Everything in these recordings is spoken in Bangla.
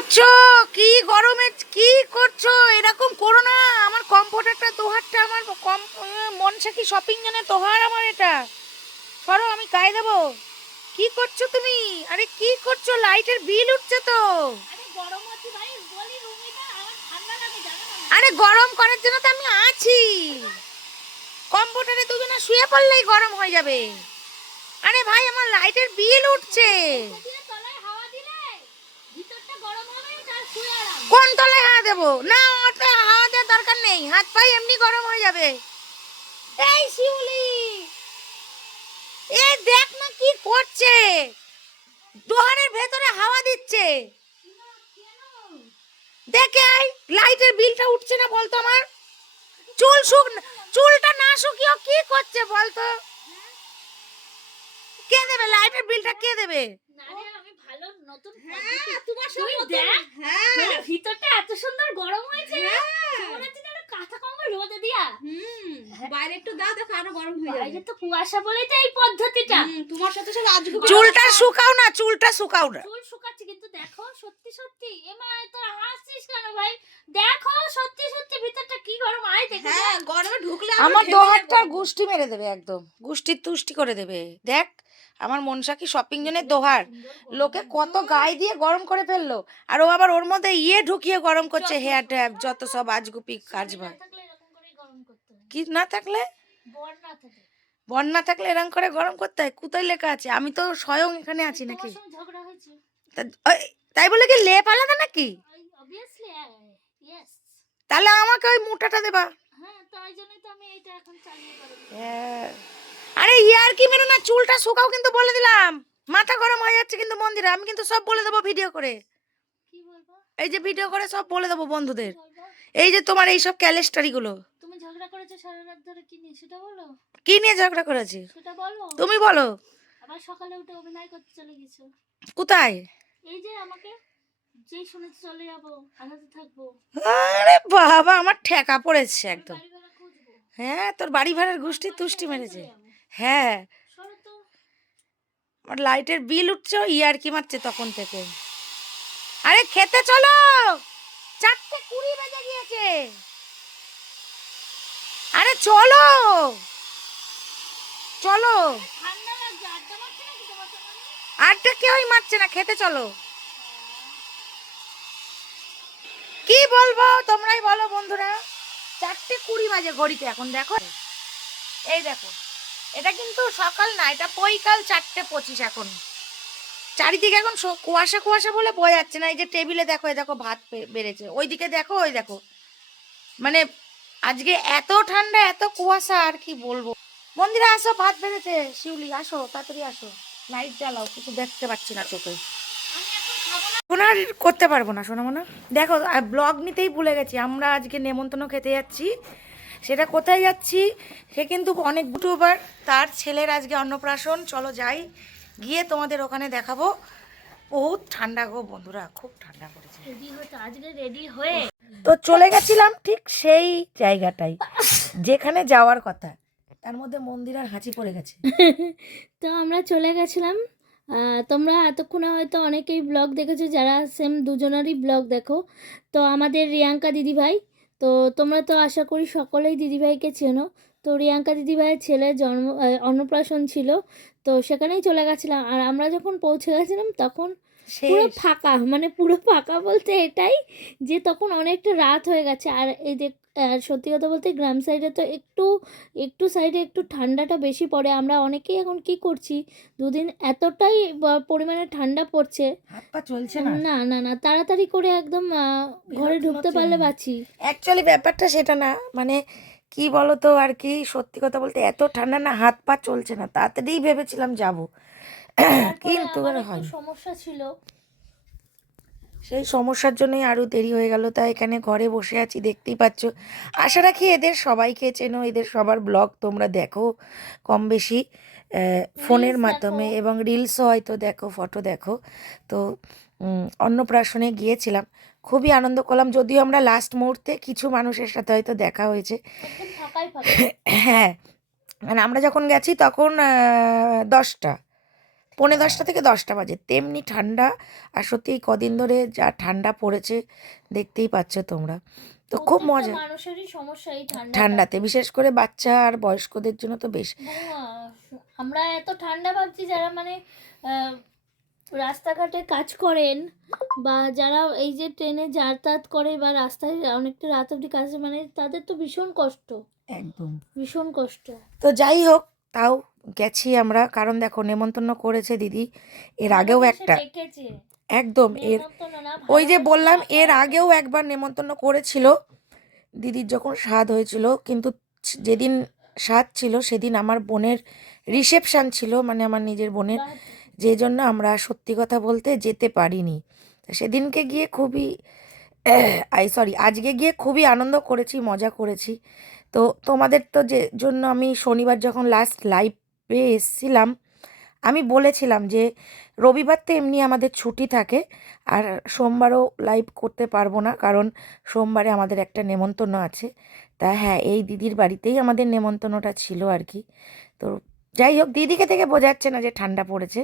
করছ? কি গরমে কি করছ? এরকম করো না। আমার কম্পিউটারটা তোহারটা আমার কম মনসা কি শপিং জানে? তোহার আমার এটা। সরো আমি গায়ে দেবো। কি করছ তুমি? আরে কি করছ? লাইটের বিল উঠছে তো। আরে গরম হচ্ছে ভাই বলি রুমিটা আমার ঠান্ডা লাগে জানো না। আরে গরম করার জন্য তো আমি আছি। কম্পিউটারে দুজনে শুয়ে পড়লেই গরম হয়ে যাবে। আরে ভাই আমার লাইটের বিল উঠছে দিয়ে তলায় হাওয়া দিলে ভিতরটা গরম হবে তার শুয়ে আরাম কোন তলায় হাওয়া দেবো? না ওটা হাওয়া দেওয়ার দরকার নেই। হাত পায়ে এমনি গরম হয়ে যাবে। এই শিউলি! এ দেখ না কি করছে। দোহারের ভেতরে হাওয়া দিচ্ছে। দেখে আই লাইটের বিলটা উঠছে না বলতো আমার? চুল শুক, চুলটা না শুকিয়েও কি করছে বলতো? কে দেবে? লাইটের বিলটা কে দেবে? নতুন হ্যাঁ, তোমার তুই সব দেখ। হ্যাঁ। মানে ভিতরটা এত সুন্দর গরম হয়েছে মনে হচ্ছে যেন কাঁথা কম্বল রোদে দিয়া। হুম বাইরে একটু দাও দেখো আরও গরম হয়ে বাইরে তো কুয়াশা বলেই তো এই পদ্ধতিটা। তোমার সাথে সাথে আজকে চুলটা শুকাও না চুলটা শুকাও না। চুল শুকাচ্ছে কিন্তু দেখো সত্যি সত্যি। এমা তো হাসছিস কেন ভাই? দেখো সত্যি সত্যি ভিতরটা কি গরম। আয় দেখে হ্যাঁ গরমে ঢুকলে আমার ঘেমে দোহারটা গুষ্টি মেরে দেবে একদম। গুষ্টির তুষ্টি করে দেবে। দেখ আমার মনসা কি শপিং জনের দোহার? লোকে কত গায়ে দিয়ে গরম করে ফেলল। আর ও আবার ওর মধ্যে ইয়ে ঢুকিয়ে গরম করছে হেয়ার ট্যাপ যত সব আজগুপি কাজ হয়। কি না থাকলে? বর না থাকলে এরম করে গরম করতে হয়? কোথায় লেখা আছে আমি তো স্বয়ং এখানে আছি নাকি? তাই বলে কি লেপ আলাদা নাকি? তাহলে আমাকে ওই মোটাটা দেবা। হ্যাঁ তাই জন্যই তো আমি এটা এখন চালিয়ে হ্যাঁ। আরে ইয়ার কি মেরো না চুলটা শুকাও কিন্তু বলে দিলাম। মাথা গরম হয়ে যাচ্ছে কিন্তু মন্দিরে। আমি কিন্তু সব বলে দেবো ভিডিও করে। এই যে ভিডিও করে সব বলে দেবো বন্ধুদের। এই যে তোমার এই সব ক্যালেস্টারিগুলো। তুমি ঝগড়া করেছ সারা রাত ধরে কি নিয়ে? সেটা বলো। কি নিয়ে ঝগড়া করেছি? সেটা বলো। তুমি বলো। আবার সকালে উঠে অভিনয় করতে চলে গেছো। কোথায়? এই যে আমাকে। যেই শুনেছি চলে যাব আলাদা থাকব। আরে বাবা আমার ঠেকা পড়েছে একদম। হ্যাঁ তোর বাড়ি ভাড়ার গোষ্ঠী তুষ্টি মেরেছে। হ্যাঁ। আমার লাইটের বিল উঠছে ইয়ার কি মারছে তখন থেকে। আরে খেতে চলো! চারটে কুড়ি বেজে গিয়েছে। আরে চলো! চলো! আড্ডা কেউই মারছে না খেতে চলো। কি বলব তোমরাই বলো বন্ধুরা। চারটে কুড়ি বাজে ঘড়িতে এখন দেখো। এই দেখো। এটা কিন্তু সকাল না, এটা পৈকাল চারটে পঁচিশ এখন। চারিদিকে এখন কুয়াশা কুয়াশা বলে বোঝা যাচ্ছে না, এই যে টেবিলে দেখো, এই দেখো ভাত বেড়েছে, ওইদিকে দেখো, ওই দেখো। মানে আজকে এত ঠান্ডা, এত কুয়াশা, আর কি বলব। মন্দিরে আসো, ভাত বেড়েছে, শিউলি, আসো, তাড়াতাড়ি আসো। লাইট জ্বালাও, কিছু দেখতে পাচ্ছি না চোখে। আর করতে পারব না শোনো না দেখো ব্লগ নিতেই ভুলে গেছি, আমরা আজকে নেমন্তন্ন খেতে যাচ্ছি। সেটা কোথায় যাচ্ছি? সে কিন্তু অনেক ইউটিউবার। তার ছেলের আজকে অন্নপ্রাশন। চলো যাই। গিয়ে তোমাদের ওখানে দেখাবো। বহুত ঠান্ডা গো বন্ধুরা খুব ঠান্ডা পড়েছে। আজকে রেডি হয়ে। তো চলে গেছিলাম ঠিক সেই জায়গাটাই যেখানে যাওয়ার কথা। তার মধ্যে মন্দির আর হাঁচি পড়ে গেছে। তো আমরা চলে গেছিলাম। তোমরা এতক্ষণে হয়তো অনেকেই ব্লগ দেখেছ যারা সেম দুজনেরই ব্লগ দেখো। তো আমাদের রিয়াঙ্কা দিদিভাই তো তোমরা তো আশা করি সকলেই দিদিভাইকে চেনো। তো রিয়াঙ্কা দিদিভাইয়ের ছেলের জন্ম অন্নপ্রাশন ছিল। তো সেখানেই চলে গেছিলাম। আর আমরা যখন পৌঁছে গেছিলাম তখন পুরো ফাঁকা মানে পুরো ফাঁকা বলতে এটাই যে তখন অনেকটা রাত হয়ে গেছে। আর এই যে আর সত্যি কথা বলতে গ্রাম সাইডে তো একটু একটু সাইডে একটু ঠান্ডাটা বেশি পড়ে। আমরা অনেকেই এখন কি করছি দুদিন এতটাই পরিমাণে ঠান্ডা পড়ছে। চলছে না? না না না তাড়াতাড়ি করে একদম ঘরে ঢুকতে পারলে বাঁচি। অ্যাকচুয়ালি ব্যাপারটা সেটা না। মানে কি বলতো আর কি সত্যি কথা বলতে এত ঠান্ডা না হাত পা চলছে না তাড়াতাড়ি ভেবেছিলাম যাব। কিন্তু আর হয়নি সমস্যা ছিল। সেই সমস্যার জন্যই আরও দেরি হয়ে গেল তাই এখানে ঘরে বসে আছি দেখতেই পাচ্ছ। আশা রাখি এদের সবাইকে চেনো এদের সবার ব্লগ তোমরা দেখো কম বেশি। ফোনের মাধ্যমে এবং রিলসও হয়তো দেখো ফটো দেখো। তো অন্নপ্রাশনে গিয়েছিলাম। খুবই আনন্দ করলাম। যদিও আমরা লাস্ট মুহূর্তে কিছু মানুষের সাথে হয়তো দেখা হয়েছে। হ্যাঁ মানে আমরা যখন গেছি তখন দশটা পৌনে দশটা থেকে দশটা বাজে। তেমনি ঠান্ডা আর সত্যি কদিন ধরে যা ঠান্ডা পড়েছে দেখতেই পাচ্ছ তোমরা। তো খুব মজা। মানুষেরই সমস্যা এই ঠান্ডাতে বিশেষ করে বাচ্চা আর বয়স্কদের জন্য তো বেশ। আমরা এত ঠান্ডা ভাবছি যারা মানে রাস্তাঘাটে কাজ করেন বা যারা এই যে ট্রেনে যাতায়াত করে বা রাস্তায় অনেকটা রাত অবধি কাজ মানে তাদের তো ভীষণ কষ্ট। একদম। ভীষণ কষ্ট। তো যাই হোক তাও গেছি আমরা। কারণ দেখো নেমন্তন্ন করেছে দিদি। এর আগেও একটা। একদম এর ওই যে বললাম এর আগেও একবার নেমন্তন্ন করেছিল। দিদির যখন স্বাদ হয়েছিল কিন্তু যেদিন স্বাদ ছিল সেদিন আমার বোনের রিসেপশান ছিল মানে আমার নিজের বোনের যে জন্য আমরা সত্যি কথা বলতে যেতে পারিনি। সেদিনকে গিয়ে খুবই, আই সরি, আজকে গিয়ে খুবই আনন্দ করেছি, মজা করেছি। তো তোমাদের তো যে জন্য আমি শনিবার যখন লাস্ট লাইভে এসেছিলাম, আমি বলেছিলাম যে রবিবার তো এমনি আমাদের ছুটি থাকে, আর সোমবারও লাইভ করতে পারব না, কারণ সোমবারে আমাদের একটা নেমন্তন্ন আছে। তা হ্যাঁ এই দিদির বাড়িতেই আমাদের নেমন্তন্নটা ছিল আর কি। তো যাই হোক, দিদিকে থেকে বোঝাচ্ছে না যে ঠান্ডা পড়েছে।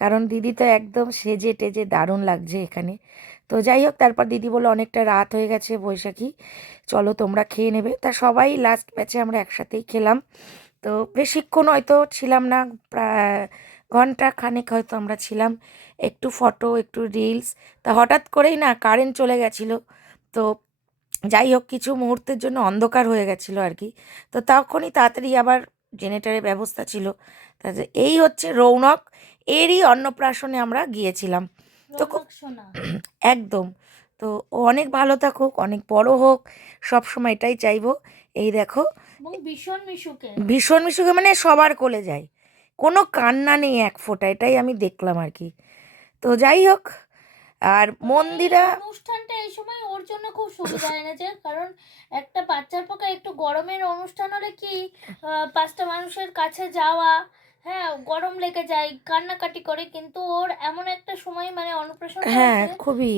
কারণ দিদি তো একদম সেজে টেজে দারুণ লাগছে এখানে। তো যাই হোক, তারপর দিদি বলে অনেকটা রাত হয়ে গেছে বৈশাখী। চলো তোমরা খেয়ে নেবে। তা সবাই লাস্ট ব্যাচে আমরা একসাথেই খেলাম। তো বেশিক্ষণ হয়তো ছিলাম না, প্রায় ঘণ্টা খানেক হয়তো আমরা ছিলাম। একটু ফটো একটু রিলস তা হঠাৎ করেই না কারেন্ট চলে গেছিল। তো যাই হোক, কিছু মুহূর্তের জন্য অন্ধকার হয়ে গেছিল আর কি। তো তখনই তাড়াতাড়ি আবার জেনারেটারের ব্যবস্থা ছিল। তা এই হচ্ছে রৌনক এরই অন্নপ্রাশনে আমরা গিয়েছিলাম। তো খুব- একদম। তো ও অনেক ভালো থাকুক অনেক বড় হোক সব সময় এটাই চাইব। এই দেখো ভীষণ মিশুকে। ভীষণ মিশুকে মানে সবার কোলে যায়। কোনো কান্না নেই এক ফোঁটা এটাই আমি দেখলাম আর কি। তো যাই হোক আর মন্দিরা অনুষ্ঠানটা এই সময় ওর জন্য খুব সুবিধা এনেছে কারণ একটা বাচ্চার পক্ষে একটু গরমের অনুষ্ঠান হলে কি পাঁচটা মানুষের কাছে যাওয়া হ্যাঁ গরম লেগে যায় কান্নাকাটি করে কিন্তু ওর এমন একটা সময় মানে অন্নপ্রাশন হ্যাঁ খুবই।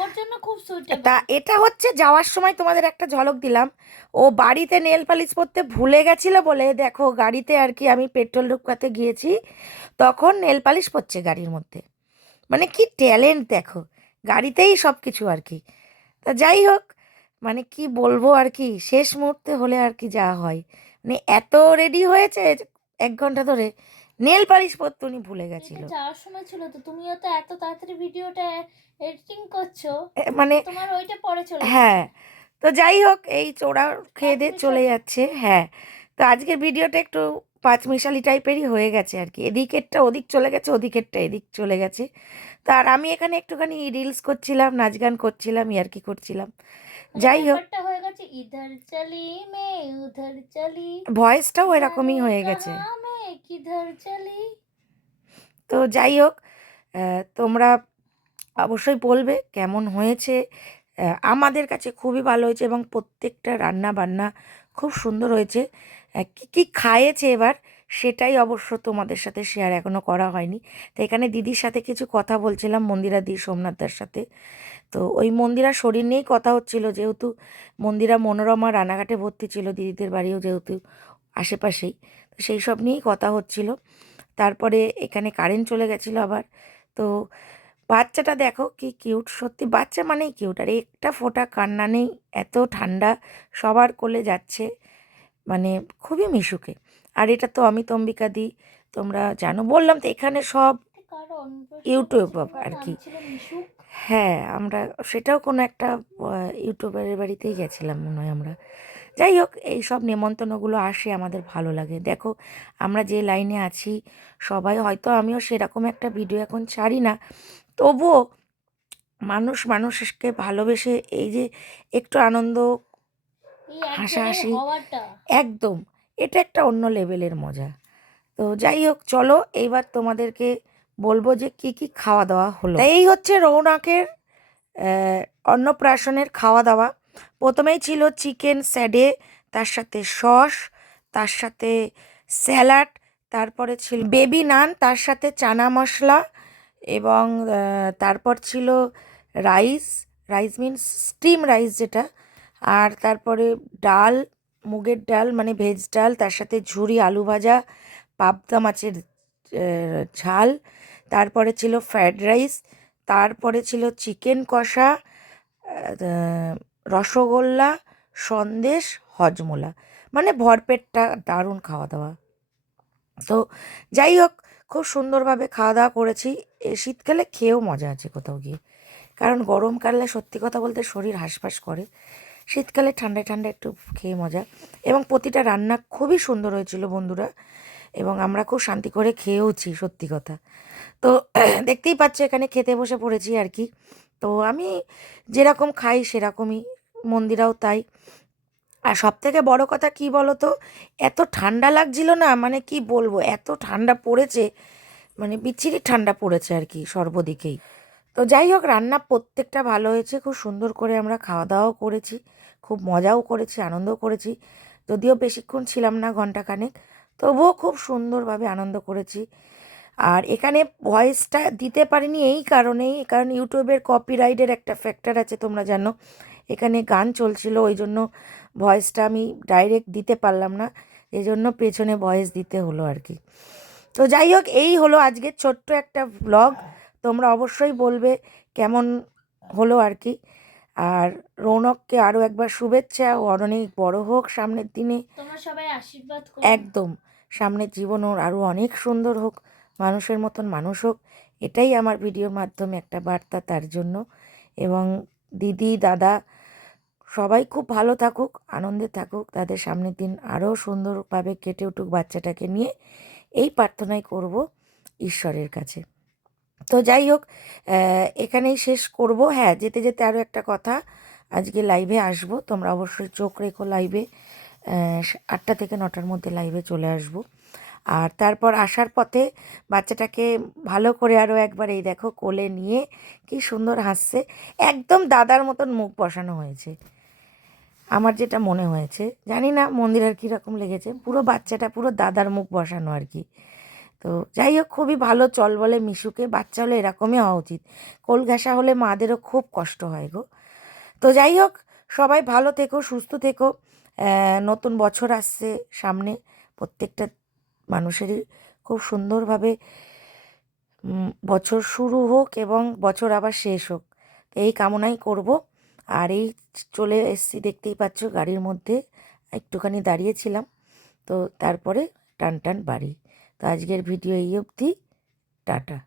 ওর জন্য খুব সুইটেবল তা এটা হচ্ছে যাওয়ার সময় তোমাদের একটা ঝলক দিলাম। ও বাড়িতে নেল পালিশ পরতে ভুলে গেছিল বলে দেখো গাড়িতে আর কি আমি পেট্রোল ঢুকাতে গিয়েছি তখন নেল পালিশ পরছে গাড়ির মধ্যে। মানে কি ট্যালেন্ট দেখো গাড়িতেই সব কিছু আর কি। তা যাই হোক মানে কি বলব আর কি শেষ মুহূর্তে হলে আর কি যা হয়। মানে এত রেডি হয়েছে এক ঘণ্টা ধরে নেল পালিশ পরতে উনি ভুলে গেছিল। যাওয়ার সময় ছিল তো তুমিও তো এত তাড়াতাড়ি ভিডিওটা এডিটিং করছ মানে তোমার ওইটা পরে চলে হ্যাঁ তো যাই হোক এই চোরা খেয়ে দিয়ে চলে যাচ্ছে হ্যাঁ। তো আজকের ভিডিওটা একটু পাঁচমিশালি টাইপেরই হয়ে গেছে আর কি। এদিকেরটা ওদিক চলে গেছে ওদিকেরটা এদিক চলে গেছে। তো আর আমি এখানে একটুখানি রিলস করছিলাম নাচ গান করছিলাম ইয়ার্কি করছিলাম। মানে যাই হোক। ভয়েসটাও এরকমই হয়ে গেছে। তো যাই হোক তোমরা অবশ্যই বলবে কেমন হয়েছে। আমাদের কাছে খুবই ভালো হয়েছে এবং প্রত্যেকটা রান্না বান্না খুব সুন্দর হয়েছে। কি কি খাইয়েছে এবার সেটাই অবশ্য তোমাদের সাথে শেয়ার এখনও করা হয়নি। তো এখানে দিদির সাথে কিছু কথা বলছিলাম মন্দিরা দি সোমনাথদার সাথে। তো ওই মন্দিরার শরীর নিয়েই কথা হচ্ছিল যেহেতু মন্দিরা মনোরমা রানাঘাটে ভর্তি ছিল দিদিদের বাড়িও যেহেতু আশেপাশেই। তো সেই সব নিয়েই কথা হচ্ছিল। তারপরে এখানে কারেন্ট চলে গেছিল আবার। তো বাচ্চাটা দেখো কি কিউট সত্যি বাচ্চা মানেই কিউট আর একটা ফোঁটা কান্না নেই, এত ঠান্ডা সবার কোলে যাচ্ছে মানে খুবই মিশুকে। আর এটা তো অমিত অম্বিকা দিই তোমরা জানো, বললাম তো এখানে সব ইউটিউব আর কি। হ্যাঁ আমরা সেটাও কোনো একটা ইউটিউবারের বাড়িতেই গেছিলাম মনে হয় আমরা। যাই হোক, এই সব নেমন্তন্নগুলো আসে, আমাদের ভালো লাগে। দেখো, আমরা যে লাইনে আছি, সবাই হয়তো আমিও সেরকম একটা ভিডিও এখন ছাড়ি না তবুও মানুষ মানুষকে ভালোবেসে এই যে একটু আনন্দ হাসাহাসি। একদম এটা একটা অন্য লেভেলের মজা। তো যাই হোক চলো এইবার তোমাদেরকে বলব যে কি কি খাওয়া দাওয়া হলো। এই হচ্ছে রৌনকের অন্নপ্রাশনের খাওয়া দাওয়া। প্রথমেই ছিল চিকেন স্যাডে তার সাথে সস তার সাথে স্যালাড তারপরে ছিল বেবি নান তার সাথে চানা মশলা এবং তারপর ছিল rice rice means steam rice যেটা। আর তারপরে ডাল, মুগের ডাল মানে ভেজ ডাল, তার সাথে ঝুরি আলু ভাজা, পাবদা মাছের ঝাল। তারপরে ছিল ফ্রায়েড রাইস, তারপরে ছিল চিকেন কষা রসগোল্লা, সন্দেশ, হজমোলা। মানে ভরপেটটা দারুণ খাওয়া দাওয়া। তো যাই হোক খুব সুন্দরভাবে খাওয়া দাওয়া করেছি শীতকালে খেয়েও মজা আছে কোথাও গিয়ে। কারণ গরমকালে সত্যি কথা বলতে শরীর হাঁসফাঁস করে। শীতকালে ঠান্ডায় ঠান্ডা একটু খেয়ে মজা। এবং প্রতিটা রান্না খুবই সুন্দর হয়েছিল বন্ধুরা। এবং আমরা খুব শান্তি করে খেয়েওছি সত্যি কথা। তো দেখতেই পাচ্ছ এখানে খেতে বসে পড়েছি আর কি। তো আমি যেরকম খাই সেরকমই। মন্দিরাও তাই। আর সব থেকে বড় কথা কি বলো তো এত ঠান্ডা লাগছিল না মানে কি বলব? এত ঠান্ডা পড়েছে মানে বিচ্ছিরি ঠান্ডা পড়েছে আর কি সর্বদিকেই। তো যাই হোক, রান্না প্রত্যেকটা ভালো হয়েছে, খুব সুন্দর করে আমরা খাওয়া দাওয়াও করেছি, খুব মজাও করেছি, আনন্দও করেছি। যদিও বেশিক্ষণ ছিলাম না ঘন্টাখানেক তবুও খুব সুন্দরভাবে আনন্দ করেছি। আর এখানে ভয়েসটা দিতে পারিনি এই কারণেই, কারণ ইউটিউবের কপিরাইটের একটা ফ্যাক্টর আছে, তোমরা জানো। এখানে গান চলছিল, ওই জন্য ভয়েসটা আমি ডাইরেক্ট দিতে পারলাম না এই জন্য পেছনে ভয়েস দিতে হলো আর কি। তো যাই হোক এই হলো আজকের ছোট্ট একটা ব্লগ তোমরা অবশ্যই বলবে কেমন হলো আর কি। আর রৌনককে আরও একবার শুভেচ্ছা ও অনেক বড় হোক সামনের দিনে। তোমরা সবাই আশীর্বাদ একদম সামনের জীবন ওর আরও অনেক সুন্দর হোক মানুষের মতন মানুষ হোক এটাই আমার ভিডিওর মাধ্যমে একটা বার্তা তার জন্য। এবং দিদি দাদা সবাই খুব ভালো থাকুক, আনন্দে থাকুক, তাদের সামনের দিন আরও সুন্দরভাবে কেটে উঠুক বাচ্চাটাকে নিয়ে। এই প্রার্থনাই করব ঈশ্বরের কাছে। তো যাই হোক এখানেই শেষ করব। হ্যাঁ যেতে যেতে আরও একটা কথা, আজকে লাইভে আসব। তোমরা অবশ্যই চোখ রেখো লাইভে আটটা থেকে নটার মধ্যে লাইভে চলে আসব। আর তারপর আসার পথে বাচ্চাটাকে ভালো করে আরও একবার এই দেখো কোলে নিয়ে কি সুন্দর হাসছে। একদম দাদার মতন মুখ বসানো হয়েছে। আমার যেটা মনে হয়েছে, জানি না মন্দির আর কীরকম লেগেছে, পুরো বাচ্চাটা, পুরো দাদার মুখ বসানো আর কি। তো যাই হোক, খুবই ভালো চল বলে মিশুকে, বাচ্চা হলে এরকমই হওয়া উচিত। কোল ঘেঁষা হলে মাদেরও খুব কষ্ট হয় গো। তো যাই হোক, সবাই ভালো থেকো, সুস্থ থেকো। নতুন বছর আসছে সামনে, প্রত্যেকটা মানুষেরই খুব সুন্দরভাবে বছর শুরু হোক এবং বছর আবার শেষ হোক। এই কামনাই করব। আর এই চলে এসছি, দেখতেই পাচ্ছ গাড়ির মধ্যে। একটুখানি দাঁড়িয়েছিলাম, তো তারপরে টান টান বাড়ি। তো আজকের ভিডিও এই অবধি, টাটা।